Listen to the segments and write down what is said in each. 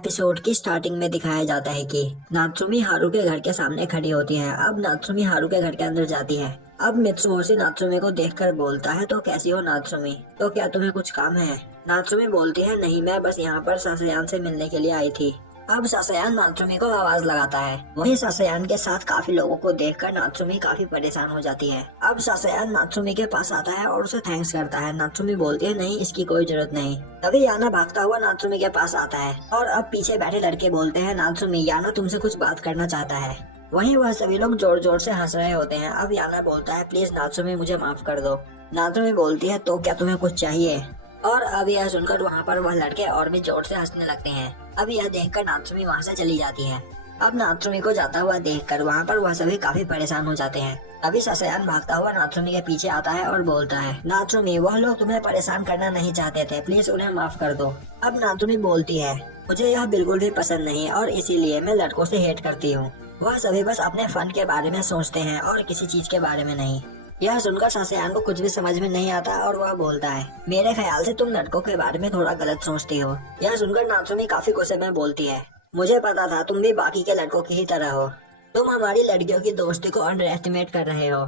Episode की starting में दिखाया जाता है कि नात्सुमी हारू के घर के सामने खड़ी होती है। अब नात्सुमी हारू के घर के अंदर जाती है। अब मित्सुओशी नात्सुमी को देखकर बोलता है, तो कैसी हो नात्सुमी, तो क्या तुम्हें कुछ काम है? नात्सुमी बोलती है, नहीं, मैं बस यहाँ पर सासयान से मिलने के लिए आई थी। अब सासयान नात्सुमी को आवाज लगाता है। वहीं सासयान के साथ काफी लोगों को देखकर नात्सुमी काफी परेशान हो जाती है। अब सासयान नात्सुमी के पास आता है और उसे थैंक्स करता है। नात्सुमी बोलती है, नहीं, इसकी कोई जरूरत नहीं। तभी याना भागता हुआ नात्सुमी के पास आता है और अब पीछे बैठे लड़के बोलते हैं, नात्सुमी, याना तुमसे कुछ बात करना चाहता है। वहीं वह सभी लोग जोर जोर से हंस रहे होते हैं। अब याना बोलता है, प्लीज नात्सुमी, मुझे माफ कर दो। नात्सुमी बोलती है, तो क्या तुम्हें कुछ चाहिए? और अब यह सुनकर वहाँ पर वह लड़के और भी जोर से हंसने लगते हैं। अब यह देखकर नात्सुमी वहाँ से चली जाती है। अब नात्सुमी को जाता हुआ देखकर वहाँ पर वह सभी काफी परेशान हो जाते हैं। तभी सासयान भागता हुआ नात्सुमी के पीछे आता है और बोलता है, नात्सुमी, वह लोग तुम्हें परेशान करना नहीं चाहते थे, प्लीज उन्हें माफ कर दो। अब नात्सुमी बोलती है, मुझे यह बिल्कुल भी पसंद नहीं और इसीलिए मैं लड़कों से हेट करती हूँ। वह सभी बस अपने फन के बारे में सोचते हैं और किसी चीज के बारे में नहीं। यह सुनकर सासयान को कुछ भी समझ में नहीं आता और वह बोलता है, मेरे ख्याल से तुम लड़कों के बारे में थोड़ा गलत सोचती हो। यह सुनकर नात्सुमी काफी गुस्से में बोलती है, मुझे पता था तुम भी बाकी के लड़कों की ही तरह हो। तुम हमारी लड़कियों की दोस्ती को अंडर एस्टिमेट कर रहे हो।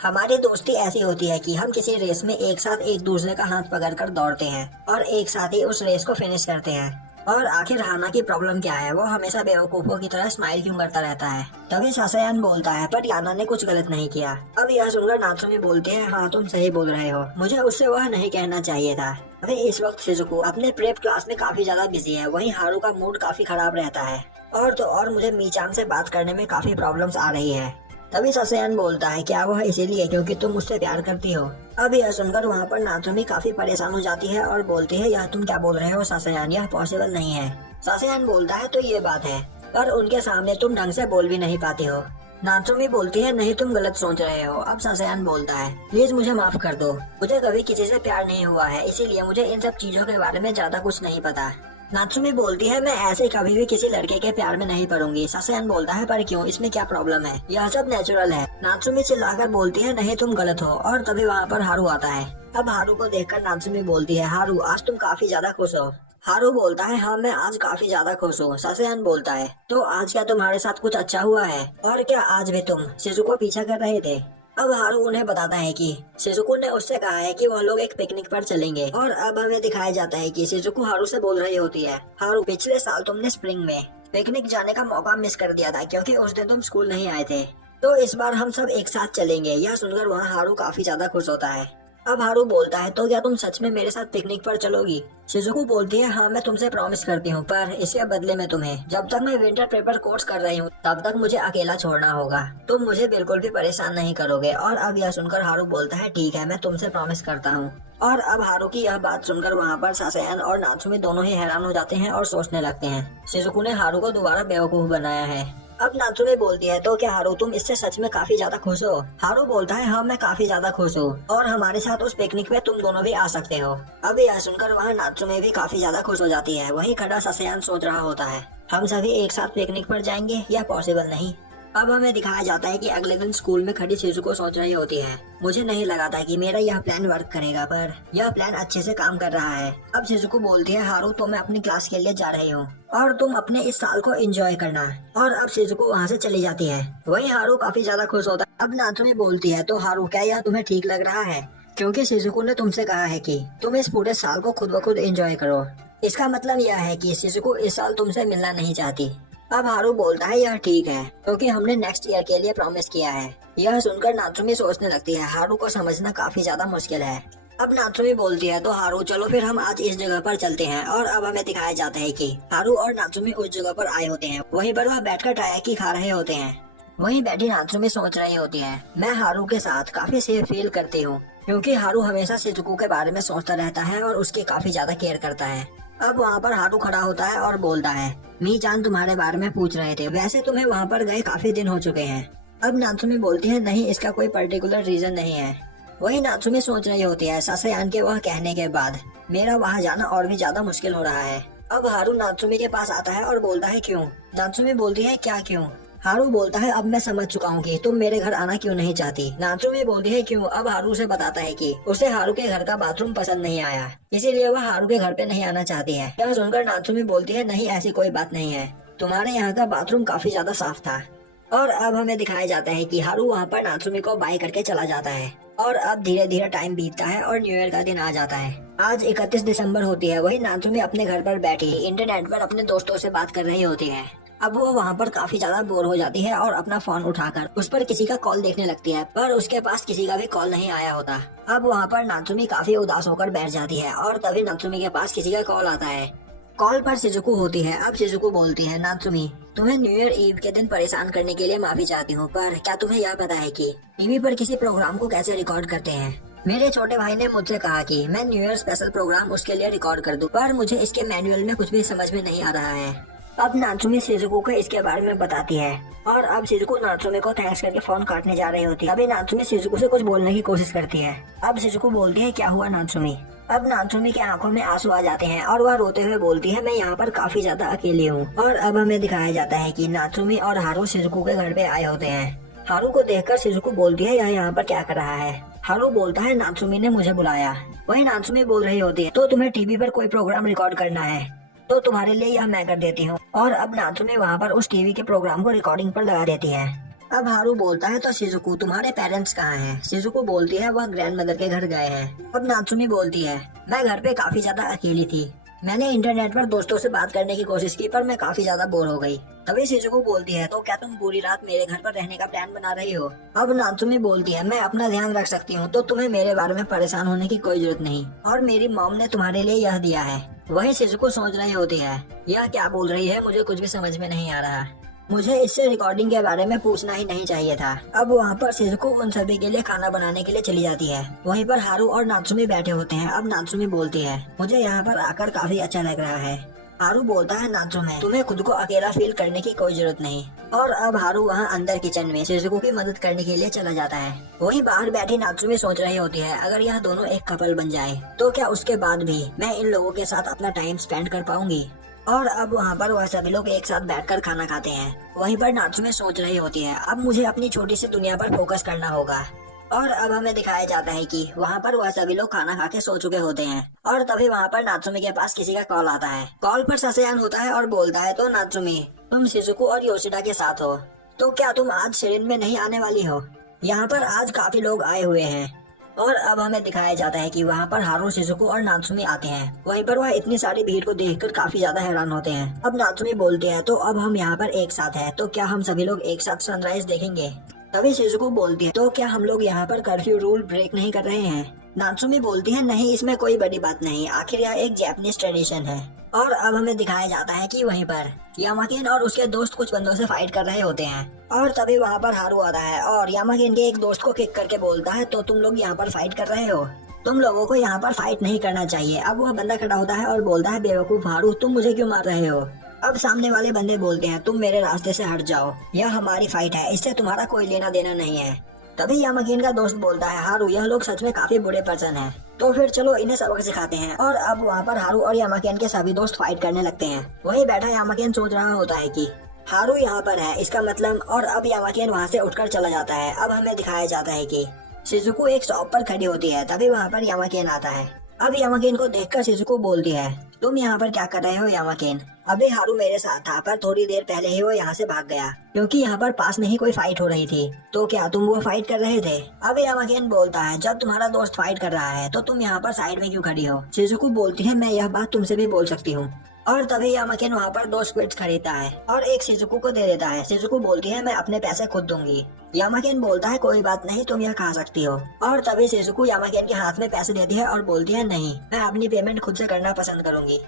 हमारी दोस्ती ऐसी होती है कि हम किसी रेस में एक साथ एक दूसरे का हाथ पकड़कर दौड़ते हैं और एक साथ ही उस रेस को फिनिश करते हैं। और आखिर हाना की प्रॉब्लम क्या है? वो हमेशा बेवकूफों की तरह स्माइल क्यों करता रहता है? तभी सासयान बोलता है, पर याना ने कुछ गलत नहीं किया। अब यह सुनकर नात्सुमी बोलती है, हाँ, तुम सही बोल रहे हो, मुझे उससे वह नहीं कहना चाहिए था। अभी इस वक्त शिजुको अपने प्रेप क्लास में काफी ज्यादा बिजी है। वहीं हारू का मूड काफी खराब रहता है और तो और मुझे मीचान से बात करने में काफी प्रॉब्लम्स आ रही है। तभी सासयान बोलता है, क्या वह इसीलिए क्योंकि तुम मुझसे प्यार करती हो? अब यह सुनकर वहाँ पर नात्सुमी काफी परेशान हो जाती है और बोलती है, यह तुम क्या बोल रहे हो सासयान, यह पॉसिबल नहीं है। सासयान बोलता है, तो ये बात है, पर उनके सामने तुम ढंग से बोल भी नहीं पाती हो। नात्सुमी बोलती है, नहीं, तुम गलत सोच रहे हो। अब सासयान बोलता है, प्लीज मुझे माफ कर दो, मुझे कभी किसी से प्यार नहीं हुआ है, इसीलिए मुझे इन सब चीजों के बारे में ज्यादा कुछ नहीं पता। नात्सुमी बोलती है, मैं ऐसे कभी भी किसी लड़के के प्यार में नहीं पड़ूंगी। सासयान बोलता है, पर क्यों, इसमें क्या प्रॉब्लम है, यह सब नेचुरल है। नात्सुमी चिल्लाकर बोलती है, नहीं, तुम गलत हो। और तभी वहाँ पर हारू आता है। अब हारू को देखकर नात्सुमी बोलती है, हारू, आज तुम काफी ज्यादा खुश हो। हारू बोलता है, हाँ, मैं आज काफी ज्यादा खुश हूँ। सासयान बोलता है, तो आज क्या तुम्हारे साथ कुछ अच्छा हुआ है? और क्या आज भी तुम शिजुको पीछा कर रहे थे? अब हारू उन्हें बताता है कि शिजुको ने उससे कहा है कि वह लोग एक पिकनिक पर चलेंगे। और अब हमें दिखाया जाता है कि शिजुको हारू से बोल रही होती है, हारू, पिछले साल तुमने स्प्रिंग में पिकनिक जाने का मौका मिस कर दिया था क्योंकि उस दिन तुम स्कूल नहीं आए थे, तो इस बार हम सब एक साथ चलेंगे। यह सुनकर वहाँ हारू काफी ज्यादा खुश होता है। अब हारू बोलता है, तो क्या तुम सच में मेरे साथ पिकनिक पर चलोगी? शिजुको बोलती है, हाँ, मैं तुमसे प्रॉमिस करती हूँ, पर इसके बदले में तुम्हें, जब तक मैं विंटर पेपर कोर्स कर रही हूँ तब तक मुझे अकेला छोड़ना होगा। तुम मुझे बिल्कुल भी परेशान नहीं करोगे। और अब यह सुनकर हारू बोलता है, ठीक है, मैं तुमसे प्रॉमिस करता हूँ। और अब हारू की यह बात सुनकर वहाँ पर सासयान और नात्सुमी दोनों ही हैरान हो जाते हैं और सोचने लगते हैं, शिजुको ने हारू को दोबारा बेवकूफ बनाया है। अब नात्सुमी बोलती है, तो क्या हारू, तुम इससे सच में काफी ज्यादा खुश हो? हारू बोलता है, हाँ, मैं काफी ज्यादा खुश हूँ और हमारे साथ उस पिकनिक में तुम दोनों भी आ सकते हो। अब यह सुनकर वहाँ नात्सुमी भी काफी ज्यादा खुश हो जाती है। वहीं खड़ा सासयान सोच रहा होता है, हम सभी एक साथ पिकनिक पर जाएंगे, यह पॉसिबल नहीं। अब हमें दिखाया जाता है कि अगले दिन स्कूल में खड़ी शिजुको सोच रही होती है, मुझे नहीं लगा था कि मेरा यह प्लान वर्क करेगा, पर यह प्लान अच्छे से काम कर रहा है। अब शिजुको बोलती है, हारू, तो मैं अपनी क्लास के लिए जा रही हूँ और तुम अपने इस साल को एंजॉय करना। और अब शिजुको वहाँ से चली जाती है। वहीं हारू काफी ज्यादा खुश होता है। अब नात्सुमी बोलती है, तो हारू, क्या यह तुम्हें ठीक लग रहा है? क्योंकि शिजुको ने तुमसे कहा है कि तुम इस पूरे साल को खुद ब खुद एंजॉय करो। इसका मतलब यह है कि शिजुको इस साल तुमसे मिलना नहीं चाहती। अब हारू बोलता है, यह ठीक है, क्योंकि हमने नेक्स्ट ईयर के लिए प्रॉमिस किया है। यह सुनकर नात्सुमी सोचने लगती है, हारू को समझना काफी ज्यादा मुश्किल है। अब नात्सुमी बोलती है, तो हारू, चलो फिर हम आज इस जगह पर चलते हैं। और अब हमें दिखाया जाता है कि हारू और नात्सुमी उस जगह पर आए होते हैं। वहीं पर वह बैठकर टायाकी खा रहे होते हैं। वहीं बैठी नात्सुमी सोच रही होती है, मैं हारू के साथ काफी सेफ फील करती हूँ, क्योंकि हारू हमेशा शिजुको के बारे में सोचता रहता है और उसकी काफी ज्यादा केयर करता है। अब वहाँ पर हारू खड़ा होता है और बोलता है, मीचान तुम्हारे बारे में पूछ रहे थे, वैसे तुम्हें वहाँ पर गए काफी दिन हो चुके हैं। अब नात्सुमी बोलती है, नहीं, इसका कोई पर्टिकुलर रीजन नहीं है। वही नात्सुमी सोच रही होती है, सासयान के वह कहने के बाद मेरा वहाँ जाना और भी ज्यादा मुश्किल हो रहा है। अब हारू नात्सुमी के पास आता है और बोलता है, क्यों? नात्सुमी बोलती है, क्या क्यों? हारू बोलता है अब मैं समझ चुका हूँ कि तुम मेरे घर आना क्यों नहीं चाहती। नात्सुमी बोलती है क्यों। अब हारू से बताता है कि उसे हारू के घर का बाथरूम पसंद नहीं आया, इसीलिए वह हारू के घर पे नहीं आना चाहती है। यह सुनकर नात्सुमी बोलती है नहीं ऐसी कोई बात नहीं है, तुम्हारे यहाँ का बाथरूम काफी ज्यादा साफ था। और अब हमें दिखाया जाता है कि हारू वहाँ पर नात्सुमी को बाय करके चला जाता है। और अब धीरे धीरे टाइम बीतता है और न्यू ईयर का दिन आ जाता है। आज 31 दिसंबर होती है। वही नात्सुमी अपने घर पर बैठी इंटरनेट पर अपने दोस्तों से बात कर रही होती है। अब वो वहाँ पर काफी ज्यादा बोर हो जाती है और अपना फोन उठाकर उस पर किसी का कॉल देखने लगती है, पर उसके पास किसी का भी कॉल नहीं आया होता। अब वहाँ पर नात्सुमी काफी उदास होकर बैठ जाती है और तभी नात्सुमी के पास किसी का कॉल आता है। कॉल पर शिजुको होती है। अब शिजुको बोलती है नात्सुमी तुम्हें न्यू ईयर ईव के दिन परेशान करने के लिए माफी चाहती हूँ, पर क्या तुम्हें यह पता है कि टीवी पर किसी प्रोग्राम को कैसे रिकॉर्ड करते हैं। मेरे छोटे भाई ने मुझसे कहा कि मैं न्यू ईयर स्पेशल प्रोग्राम उसके लिए रिकॉर्ड कर दूं, पर मुझे इसके मैनुअल में कुछ भी समझ में नहीं आ रहा है। अब नात्सुमी शिजुको को इसके बारे में बताती है और अब शिजुको नात्सुमी को थैंक्स करके फोन काटने जा रही होती है। अभी नात्सुमी शिजुको से कुछ बोलने की कोशिश करती है। अब शिजुको बोलती है क्या हुआ नात्सुमी। अब नात्सुमी के आंखों में आंसू आ जाते हैं और वह रोते हुए बोलती है मैं यहाँ पर काफी ज्यादा अकेली हूँ। और अब हमें दिखाया जाता है कि नात्सुमी और हारू शिजुको के घर पे आए होते हैं। हारू को देखकर शिजुको बोलती है यह यहाँ पर क्या कर रहा है। हारू बोलता है नात्सुमी ने मुझे बुलाया। वही नात्सुमी बोल रही होती है तो तुम्हें टीवी पर कोई प्रोग्राम रिकॉर्ड करना है तो तुम्हारे लिए यह मैं कर देती हूँ। और अब नात्सुमी वहाँ पर उस टीवी के प्रोग्राम को रिकॉर्डिंग पर लगा देती है। अब हारू बोलता है तो शिजुको तुम्हारे पेरेंट्स कहाँ हैं। शिजुको बोलती है वह ग्रैंड मदर के घर गए हैं। अब नात्सुमी बोलती है मैं घर पे काफी ज्यादा अकेली थी, मैंने इंटरनेट पर दोस्तों से बात करने की कोशिश की पर मैं काफी ज्यादा बोर हो गई। तभी शिजुको बोलती है तो क्या तुम पूरी रात मेरे घर पर रहने का प्लान बना रही हो। अब नात्सुमी बोलती है मैं अपना ध्यान रख सकती हूँ तो तुम्हें मेरे बारे में परेशान होने की कोई जरूरत नहीं, और मेरी मॉम ने तुम्हारे लिए यह दिया है। वही शिजुको सोच रही होती है यह क्या बोल रही है, मुझे कुछ भी समझ में नहीं आ रहा, मुझे इससे रिकॉर्डिंग के बारे में पूछना ही नहीं चाहिए था। अब वहाँ पर शिजुको उन सभी के लिए खाना बनाने के लिए चली जाती है। वहीं पर हारू और नात्सुमी बैठे होते हैं। अब नात्सुमी बोलती है मुझे यहाँ पर आकर काफी अच्छा लग रहा है। हारू बोलता है नात्सुमी तुम्हें खुद को अकेला फील करने की कोई जरूरत नहीं। और अब हारू वहाँ अंदर किचन में शिजुको की मदद करने के लिए चला जाता है। वहीं बाहर बैठी नात्सुमी सोच रही होती है अगर यह दोनों एक कपल बन जाए तो क्या उसके बाद भी मैं इन लोगों के साथ अपना टाइम स्पेंड कर पाऊंगी। और अब वहाँ पर वह सभी लोग एक साथ बैठकर खाना खाते हैं। वहीं पर नात्सुमी सोच रही होती है अब मुझे अपनी छोटी सी दुनिया पर फोकस करना होगा। और अब हमें दिखाया जाता है कि वहाँ पर वह सभी लोग खाना खा के सो चुके होते हैं। और तभी वहाँ पर नात्सुमी के पास किसी का कॉल आता है। कॉल पर ससेयान होता है और बोलता है तो नात्सुमी तुम शिजुको और योशिडा के साथ हो, तो क्या तुम आज शिरिन में नहीं आने वाली हो। यहाँ पर आज काफी लोग आए हुए हैं। और अब हमें दिखाया जाता है कि वहाँ पर हारू शिजुको और नात्सुमी आते हैं। वहीं पर वह इतनी सारी भीड़ को देखकर काफी ज्यादा हैरान होते हैं। अब नात्सुमी बोलते हैं तो अब हम यहाँ पर एक साथ हैं, तो क्या हम सभी लोग एक साथ सनराइज देखेंगे। तभी शिजुको बोलती है तो क्या हम लोग यहाँ पर कर्फ्यू रूल ब्रेक नहीं कर रहे हैं। नात्सुमी बोलती है नहीं इसमें कोई बड़ी बात नहीं, आखिर यह एक जापानीज ट्रेडिशन है। और अब हमें दिखाया जाता है कि वहीं पर यामाकिन और उसके दोस्त कुछ बंदों से फाइट कर रहे होते हैं। और तभी वहाँ पर हारू आता है और यामाकिन के एक दोस्त को किक करके बोलता है तो तुम लोग यहाँ पर फाइट कर रहे हो, तुम लोगों को यहाँ पर फाइट नहीं करना चाहिए। अब वह बंदा खड़ा होता है और बोलता है बेवकूफ हारू तुम मुझे क्यों मार रहे हो। अब सामने वाले बंदे बोलते हैं तुम मेरे रास्ते से हट जाओ, यह हमारी फाइट है, इससे तुम्हारा कोई लेना देना नहीं है। तभी यामाकिन का दोस्त बोलता है हारू यह लोग सच में काफी बुरे पर्सन हैं, तो फिर चलो इन्हें सबक सिखाते हैं। और अब वहाँ पर हारू और यामाकिन के सभी दोस्त फाइट करने लगते हैं। वहीं बैठा यामाकिन सोच रहा होता है कि हारू यहाँ पर है इसका मतलब, और अब यामाकिन वहाँ से उठकर चला जाता है। अब हमें दिखाया जाता है कि शिजुको एक शॉप पर खड़ी होती है। तभी वहाँ पर यामाकिन आता है। अब यामाकिन को देखकर शिजुको बोलती है तुम यहाँ पर क्या कर रहे हो यामाकिन। अभी हारू मेरे साथ था पर थोड़ी देर पहले ही वो यहाँ से भाग गया क्योंकि यहाँ पर पास में ही कोई फाइट हो रही थी, तो क्या तुम वो फाइट कर रहे थे। अब यामाकिन बोलता है जब तुम्हारा दोस्त फाइट कर रहा है तो तुम यहाँ पर साइड में क्यों खड़ी हो। शिजुको बोलती है मैं यह बात तुमसे भी बोल सकती हूँ। और तभी यामाकिन वहाँ पर 2 स्क्विड्स खरीदता है और एक शिजुको को दे देता है। शिजुको बोलती है मैं अपने पैसे खुद दूंगी। यामाकिन बोलता है कोई बात नहीं तुम यह खा सकती हो। और तभी शिजुको यामाकिन के हाथ में पैसे देती है और बोलती है नहीं मैं अपनी पेमेंट खुद से करना पसंद करूंगी।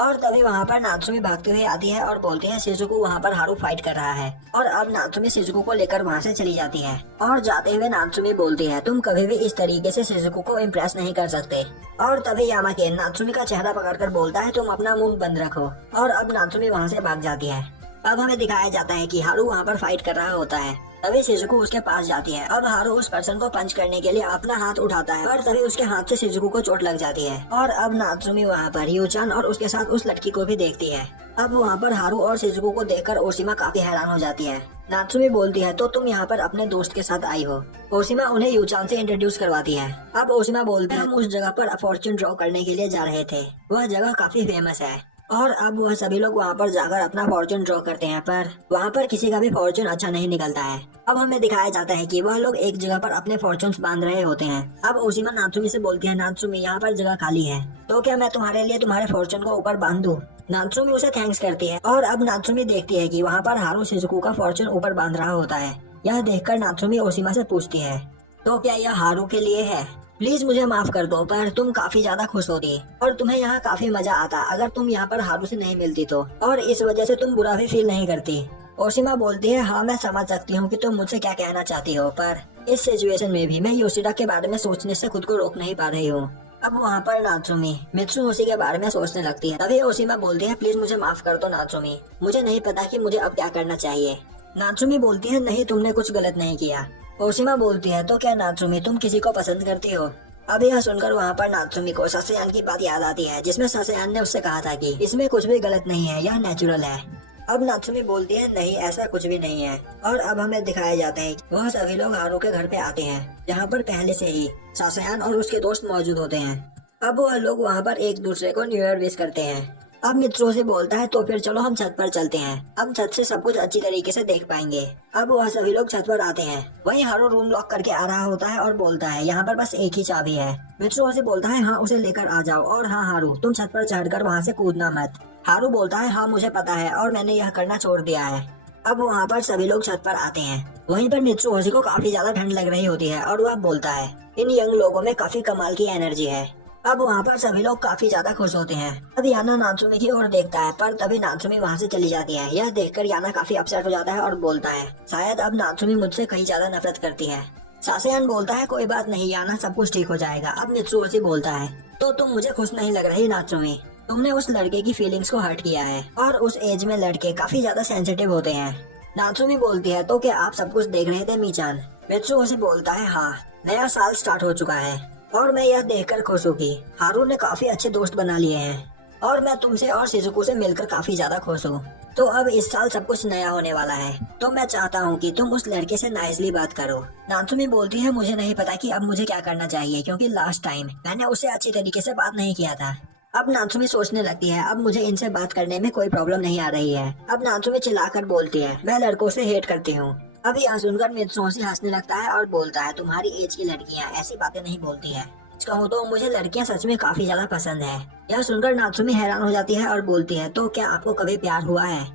और तभी वहाँ पर नात्सुमी भागते हुए आती है और बोलते हैं शिजुको वहाँ पर हारू फाइट कर रहा है। और अब नात्सुमी शिजुको को लेकर वहाँ से चली जाती है। और जाते हुए नात्सुमी बोलती है तुम कभी भी इस तरीके से शिजुको को इम्प्रेस नहीं कर सकते। और तभी यामाकिन नात्सुमी का चेहरा पकड़कर बोलता है तुम अपना मुंह बंद रखो। और अब नात्सुमी वहाँ से भाग जाती है। अब हमें दिखाया जाता है कि हारू वहाँ पर फाइट कर रहा होता है तभी शिजुको उसके पास जाती है। अब हारू उस पर्सन को पंच करने के लिए अपना हाथ उठाता है, पर तभी उसके हाथ से शिजुको को चोट लग जाती है। और अब नात्सुमी वहाँ पर यूचान और उसके साथ उस लड़की को भी देखती है। अब वहाँ पर हारू और शिजुको को देखकर ओशिमा काफी हैरान हो जाती है। नात्सुमी बोलती है, तो तुम यहाँ पर अपने दोस्त के साथ आई हो। ओशिमा उन्हें यूचान से इंट्रोड्यूस करवाती है। अब ओशिमा बोलती है, हम उस जगह पर फॉर्च्यून ड्रॉ करने के लिए जा रहे थे, वह जगह काफी फेमस है। और अब वह सभी लोग वहाँ पर जाकर अपना फॉर्च्यून ड्रॉ करते हैं, पर वहाँ पर किसी का भी फॉर्च्यून अच्छा नहीं निकलता है। अब हमें दिखाया जाता है कि वह लोग एक जगह पर अपने फॉर्च्यून्स बांध रहे होते हैं। अब ओशिमा नात्सुमी से बोलती है, नात्सुमी यहाँ पर जगह खाली है, तो क्या मैं तुम्हारे लिए तुम्हारे फॉर्च्यून को ऊपर बांध दूं? नात्सुमी उसे थैंक्स करती है। और अब नात्सुमी देखती है कि वहाँ पर हारू शिजुको का फॉर्च्यून ऊपर बांध रहा होता है। यह देखकर नात्सुमी ओशिमा से पूछती है, तो क्या यह हारू के लिए है? प्लीज मुझे माफ कर दो, पर तुम काफी ज्यादा खुश होती और तुम्हें यहाँ काफी मजा आता अगर तुम यहाँ पर हारू से नहीं मिलती तो, और इस वजह से तुम बुरा भी फील नहीं करती। ओशिमा बोलती है, हाँ मैं समझ सकती हूँ कि तुम मुझसे क्या कहना चाहती हो, पर इस सिचुएशन में भी मैं योशिडा के बारे में सोचने से खुद को रोक नहीं पा रही हूँ। अब वहाँ पर नात्सुमी मित्सुहोशी के बारे में सोचने लगती है। तभी ओशिमा बोलती है, प्लीज मुझे माफ कर दो नात्सुमी, मुझे नहीं पता कि मुझे अब क्या करना चाहिए। नात्सुमी बोलती है, नहीं तुमने कुछ गलत नहीं किया। ओशिमा बोलती है, तो क्या नात्सुमी तुम किसी को पसंद करती हो? अब यह सुनकर वहाँ पर नात्सुमी को सासेयान की बात याद आती है, जिसमें सासेयान ने उससे कहा था कि इसमें कुछ भी गलत नहीं है, यह नेचुरल है। अब नात्सुमी बोलती है, नहीं ऐसा कुछ भी नहीं है। और अब हमें दिखाया जाता है वह सभी लोग हारू के घर पे आते हैं, जहाँ पर पहले से ही सासेयान और उसके दोस्त मौजूद होते हैं। अब वह लोग वहाँ पर एक दूसरे को न्यू ईयर विश करते हैं। अब मित्रों से बोलता है, तो फिर चलो हम छत पर चलते हैं, हम छत से सब कुछ अच्छी तरीके से देख पाएंगे। अब वह सभी लोग छत पर आते हैं। वहीं हारू रूम लॉक करके आ रहा होता है और बोलता है, यहाँ पर बस एक ही चाबी है। मित्रों से बोलता है, हाँ उसे लेकर आ जाओ, और हाँ हारू तुम छत पर चढ़कर वहाँ से कूदना मत। हारू बोलता है, हाँ मुझे पता है और मैंने यह करना छोड़ दिया है। अब वहाँ पर सभी लोग छत पर आते हैं। वहीं पर मित्सुहोशी को काफी ज्यादा ठंड लग रही होती है और वह बोलता है, इन यंग लोगों में काफी कमाल की एनर्जी है। अब वहाँ पर सभी लोग काफी ज्यादा खुश होते हैं। अब याना नात्सुमी की ओर देखता है, पर तभी नात्सुमी वहाँ से चली जाती है। यह देखकर याना काफी अपसेट हो जाता है और बोलता है, शायद अब नात्सुमी मुझसे कहीं ज्यादा नफरत करती है। सासेयान बोलता है, कोई बात नहीं याना, सब कुछ ठीक हो जाएगा। अब मित्सुहोशी बोलता है, तो तुम मुझे खुश नहीं लग रही नात्सुमी, तुमने उस लड़के की फीलिंग्स को हर्ट किया है, और उस एज में लड़के काफी ज्यादा सेंसिटिव होते हैं। नात्सुमी बोलती है, तो क्या आप सब कुछ देख रहे थे मीचान? मित्सुहोशी बोलता है, हाँ नया साल स्टार्ट हो चुका है और मैं यह देखकर खुश हूँ कि हारू ने काफी अच्छे दोस्त बना लिए हैं, और मैं तुमसे और शिजुको से मिलकर काफी ज्यादा खुश हूँ। तो अब इस साल सब कुछ नया होने वाला है, तो मैं चाहता हूँ कि तुम उस लड़के से नाइसली बात करो। नात्सुमी बोलती है, मुझे नहीं पता कि अब मुझे क्या करना चाहिए, क्योंकि लास्ट टाइम मैंने उससे अच्छी तरीके से बात नहीं किया था। अब नात्सुमी सोचने लगती है, अब मुझे इनसे बात करने में कोई प्रॉब्लम नहीं आ रही है। अब नात्सुमी चिल्लाकर बोलती है, मैं लड़कों से हेट करती हूँ। अभी यह सुनकर मित्सुहोशी हंसने लगता है और बोलता है, तुम्हारी एज की लड़कियाँ ऐसी बातें नहीं बोलती है। कहूँ तो मुझे लड़कियाँ सच में काफी ज्यादा पसंद है। यह सुनकर नात्सुमी हैरान हो जाती है और बोलती है, तो क्या आपको कभी प्यार हुआ है?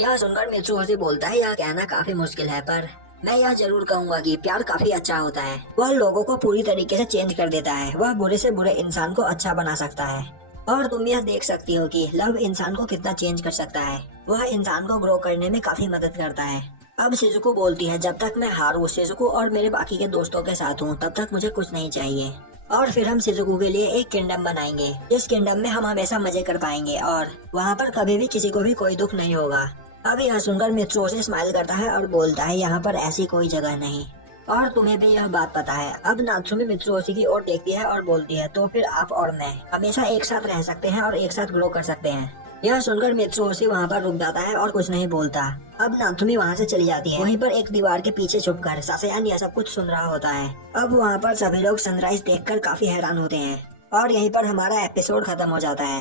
यह सुनकर मित्सुहोशी बोलता है, यह कहना काफी मुश्किल है, पर मैं यह जरूर कहूँगा कि प्यार काफी अच्छा होता है। वह लोगों को पूरी तरीके से चेंज कर देता है, वह बुरे से बुरे इंसान को अच्छा बना सकता है। और तुम यह देख सकती हो कि लव इंसान को कितना चेंज कर सकता है, वह इंसान को ग्रो करने में काफी मदद करता है। अब शिजुको बोलती है, जब तक मैं हारू, शिजुको और मेरे बाकी के दोस्तों के साथ हूँ तब तक मुझे कुछ नहीं चाहिए। और फिर हम शिजुको के लिए एक किंगडम बनाएंगे, इस किंगडम में हम हमेशा मजे कर पाएंगे और वहाँ पर कभी भी किसी को भी कोई दुख नहीं होगा। अब यह सुनकर मित्सुहोशी स्माइल करता है और बोलता है, यहाँ पर ऐसी कोई जगह नहीं, और तुम्हें भी यह बात पता है। अब नात्सुमी मित्सुहोशी की ओर देखती है और बोलती है, तो फिर आप और मैं हमेशा एक साथ रह सकते हैं और एक साथ ग्रो कर सकते हैं। यह सुनकर मित्सुहोशी वहाँ पर रुक जाता है और कुछ नहीं बोलता। अब नात्सुमी वहाँ से चली जाती है। वहीं पर एक दीवार के पीछे छुपकर सासेयान यह सब कुछ सुन रहा होता है। अब वहाँ पर सभी लोग सनराइज देखकर काफी हैरान होते हैं और यहीं पर हमारा एपिसोड खत्म हो जाता है।